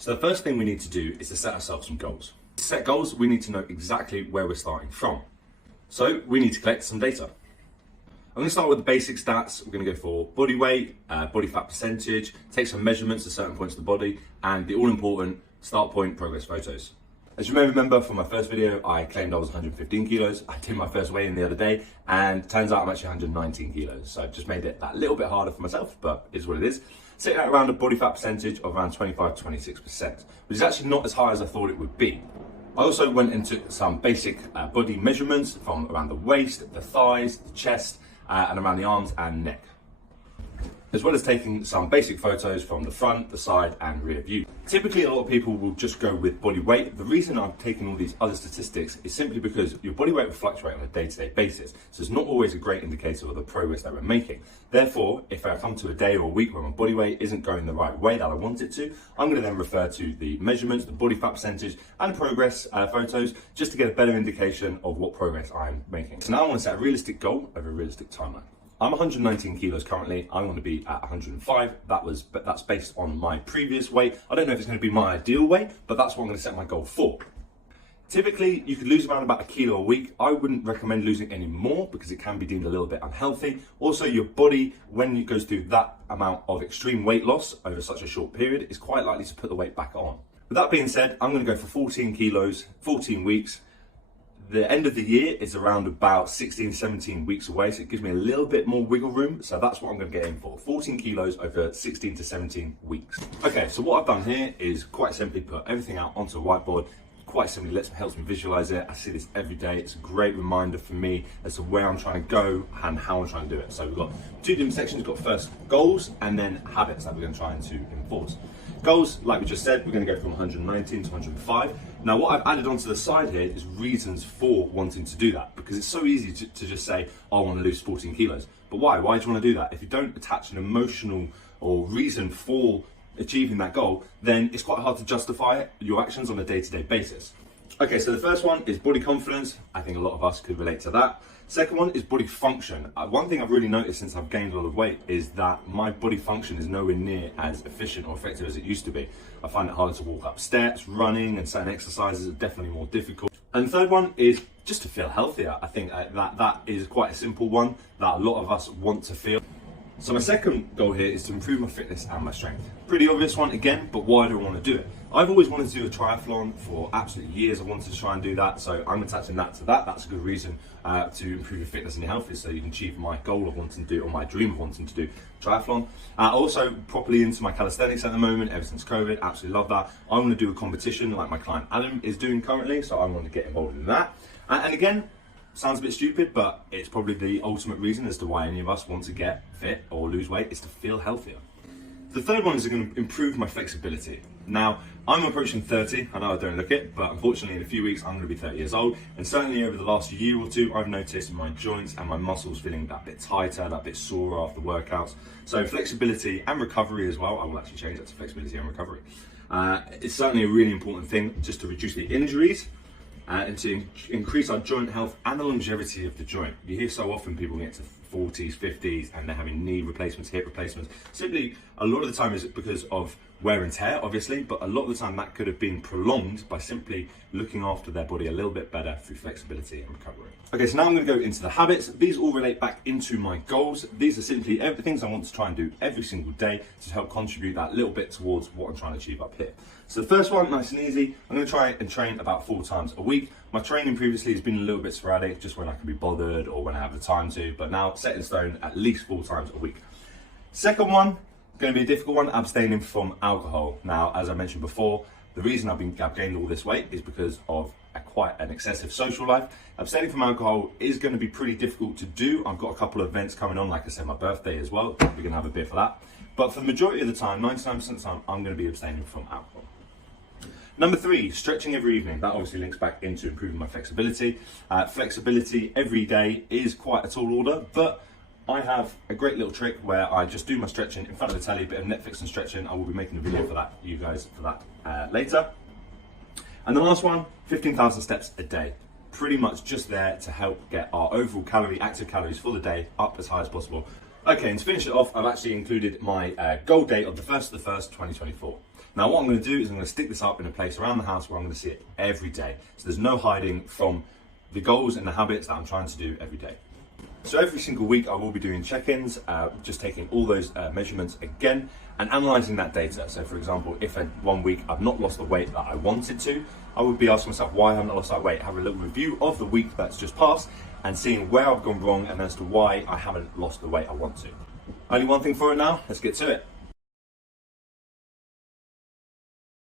So the first thing we need to do is to set ourselves some goals. To set goals, we need to know exactly where we're starting from. So we need to collect some data. I'm going to start with the basic stats. We're going to go for body weight, body fat percentage, take some measurements at certain points of the body, and the all-important start point progress photos. As you may remember from my first video, I claimed I was 115 kilos. I did my first weigh-in the other day, and turns out I'm actually 119 kilos. So I've just made it that little bit harder for myself, but it is what it is. Sitting at around a body fat percentage of around 25-26%, which is actually not as high as I thought it would be. I also went and took some basic body measurements from around the waist, the thighs, the chest, and around the arms and neck, as well as taking some basic photos from the front, the side and rear view. Typically, a lot of people will just go with body weight. The reason I'm taking all these other statistics is simply because your body weight will fluctuate on a day-to-day basis. So it's not always a great indicator of the progress that we're making. Therefore, if I come to a day or a week where my body weight isn't going the right way that I want it to, I'm going to then refer to the measurements, the body fat percentage and progress photos, just to get a better indication of what progress I'm making. So now I want to set a realistic goal over a realistic timeline. I'm 119 kilos currently. I want to be at 105. That's based on my previous weight. I don't know if it's going to be my ideal weight, but that's what I'm going to set my goal for. Typically, you could lose around about 1 kilo a week. I wouldn't recommend losing any more because it can be deemed a little bit unhealthy. Also, your body, when it goes through that amount of extreme weight loss over such a short period, is quite likely to put the weight back on. With that being said, I'm going to go for 14 kilos, 14 weeks. The end of the year is around about 16, 17 weeks away, so it gives me a little bit more wiggle room. So that's what I'm going to get in for, 14 kilos over 16 to 17 weeks. Okay, so what I've done here is quite simply put everything out onto a whiteboard. Quite simply helps me visualize it. I see this every day. It's a great reminder for me as to where I'm trying to go and how I'm trying to do it. So we've got two different sections. We've got first goals and then habits that we're going to try to enforce. Goals, like we just said, we're going to go from 119 to 105. Now what I've added onto the side here is reasons for wanting to do that, because it's so easy to just say, oh, I want to lose 14 kilos. But why? Why do you want to do that? If you don't attach an emotional or reason for achieving that goal, then it's quite hard to justify your actions on a day-to-day basis. Okay, so the first one is body confidence. I think a lot of us could relate to that. Second one is body function. One thing I've really noticed since I've gained a lot of weight is that my body function is nowhere near as efficient or effective as it used to be. I find it harder to walk up steps, running and certain exercises are definitely more difficult. And the third one is just to feel healthier. I think that is quite a simple one that a lot of us want to feel. So my second goal here is to improve my fitness and my strength. Pretty obvious one again, but why do I want to do it? I've always wanted to do a triathlon for absolute years. I wanted to try and do that, so I'm attaching that to that. That's a good reason to improve your fitness and your health, is so you can achieve my goal of wanting to do, or my dream of wanting to do triathlon. Also properly into my calisthenics at the moment, ever since COVID, absolutely love that. I want to do a competition like my client Adam is doing currently, so I want to get involved in that. And again, sounds a bit stupid, but it's probably the ultimate reason as to why any of us want to get fit or lose weight, is to feel healthier. The third one is going to improve my flexibility. Now, I'm approaching 30, I know I don't look it, but unfortunately in a few weeks I'm going to be 30 years old, and certainly over the last year or two I've noticed my joints and my muscles feeling that bit tighter, that bit sore after workouts. So flexibility and recovery as well, I will actually change that to flexibility and recovery. It's certainly a really important thing just to reduce the injuries, and to increase our joint health and the longevity of the joint. You hear so often people get to 40s, 50s, and they're having knee replacements, hip replacements. Simply, a lot of the time is because of wear and tear, obviously, but a lot of the time that could have been prolonged by simply looking after their body a little bit better through flexibility and recovery. Okay, so now I'm going to go into the habits. These all relate back into my goals. These are simply things I want to try and do every single day to help contribute that little bit towards what I'm trying to achieve up here. So the first one, nice and easy, I'm going to try and train about 4 times a week. My training previously has been a little bit sporadic, just when I can be bothered or when I have the time to, but now set in stone at least 4 times a week. Second one, going to be a difficult one, abstaining from alcohol. Now, as I mentioned before, the reason I've gained all this weight is because of quite an excessive social life. Abstaining from alcohol is going to be pretty difficult to do. I've got a couple of events coming on, like I said, my birthday as well. We're going to have a beer for that. But for the majority of the time, 99% of the time, I'm going to be abstaining from alcohol. Number 3, stretching every evening. That obviously links back into improving my flexibility. Flexibility every day is quite a tall order, but I have a great little trick where I just do my stretching in front of the telly, a bit of Netflix and stretching. I will be making a video for that, you guys, for that later. And the last one, 15,000 steps a day. Pretty much just there to help get our overall active calories for the day up as high as possible. Okay, and to finish it off, I've actually included my goal date of the 1st of the 1st, 2024. Now what I'm going to do is I'm going to stick this up in a place around the house where I'm going to see it every day. So there's no hiding from the goals and the habits that I'm trying to do every day. So every single week I will be doing check-ins, just taking all those measurements again and analysing that data. So for example, if one week I've not lost the weight that I wanted to, I would be asking myself why I haven't lost that weight, have a little review of the week that's just passed and seeing where I've gone wrong and as to why I haven't lost the weight I want to. Only one thing for it now, let's get to it.